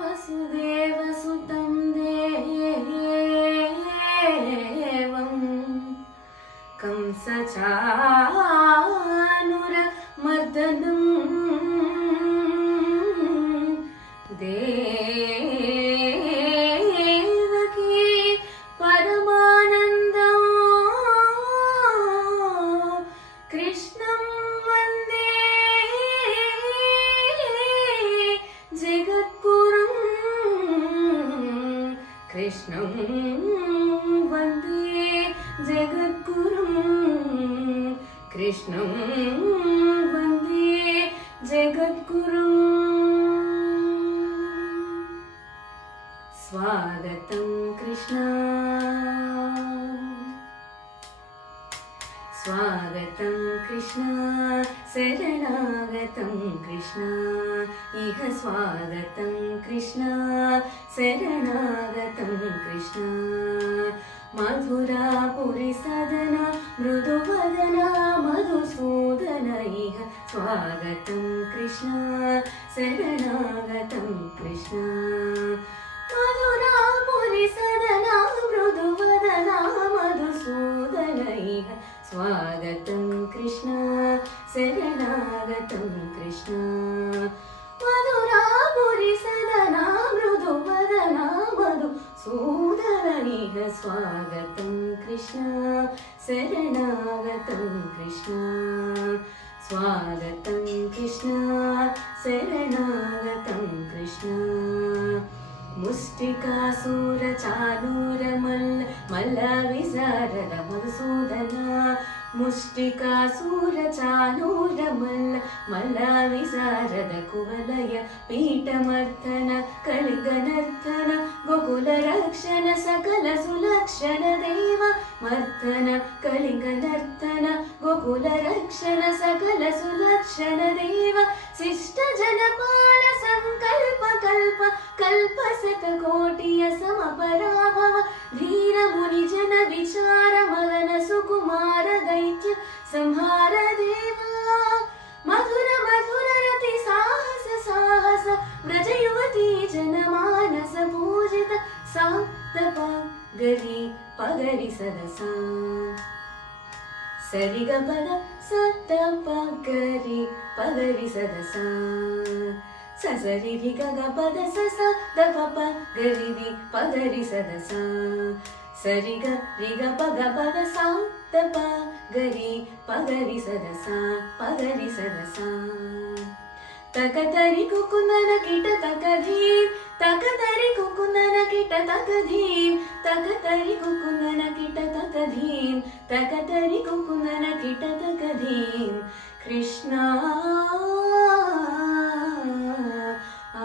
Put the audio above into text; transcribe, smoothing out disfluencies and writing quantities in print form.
वसुदेवसुतं देवं कंसचाणूरमर्दनं देवकी परमानन्दं कृष्णं वन्दे जगद्गुरुं कृष्णं वन्दे जगद्गुरुं कृष्णं वन्दे जगद्गुरुं स्वागतं कृष्ण स्वागतं कृष्ण शरणागतं कृष्ण इह स्वागतं कृष्ण शरणागतं कृष्ण मधुरापुरी सदना मृदुवदना मधुसूदन इह स्वागतं कृष्ण शरणागतं कृष्ण मधुरापुरी सदना मृदुवदना मधुसूदन इह स्वागतं कृष्ण शरणागतं कृष्ण मधुरापुरी सदना मृदुवदना मधुसूदन इह स्वागतं कृष्ण शरणागतं कृष्ण स्वागतं कृष्ण शरणागतं कृष्ण मुष्टिकासुरचाणूरमल्ल मल्लविशारद मधुसूदन मुष्टिकासुरचाणूरमल्ल मल्लविशारद कुवलय पीठमर्दन कलिगनर्दन गोकुलरक्षण सकल सुलक्षण देव मर्दन कलिगनर्दन गोकुलरक्षण सकल सुलक्षण देव शिष्ट जनपाल संकल्प कल्प कल्पशत कोटिय समपराभव धीर मुनि जन विचार मदन सुकुमार दैत्य संहार देवा मधुर मधुर रति साहस साहस व्रज युवती जनमानस पूजित सातप गरी पगरि सदसा सरिग पद सतप गरी पगरि सदसा ससरि रि ग पद सस द प गरि रि पगरि सदसा सरि ग रि ग पद सा द प गरि पगरि सदसा पगरि सदसा तकतरि कुकुंदन किट तकधीं तकतरि कुकुंदन किट तकधीं तकतरि कुकुंदन किट तकधीं तकतरि कुकुंदन किट तकधीं कृष्णा आ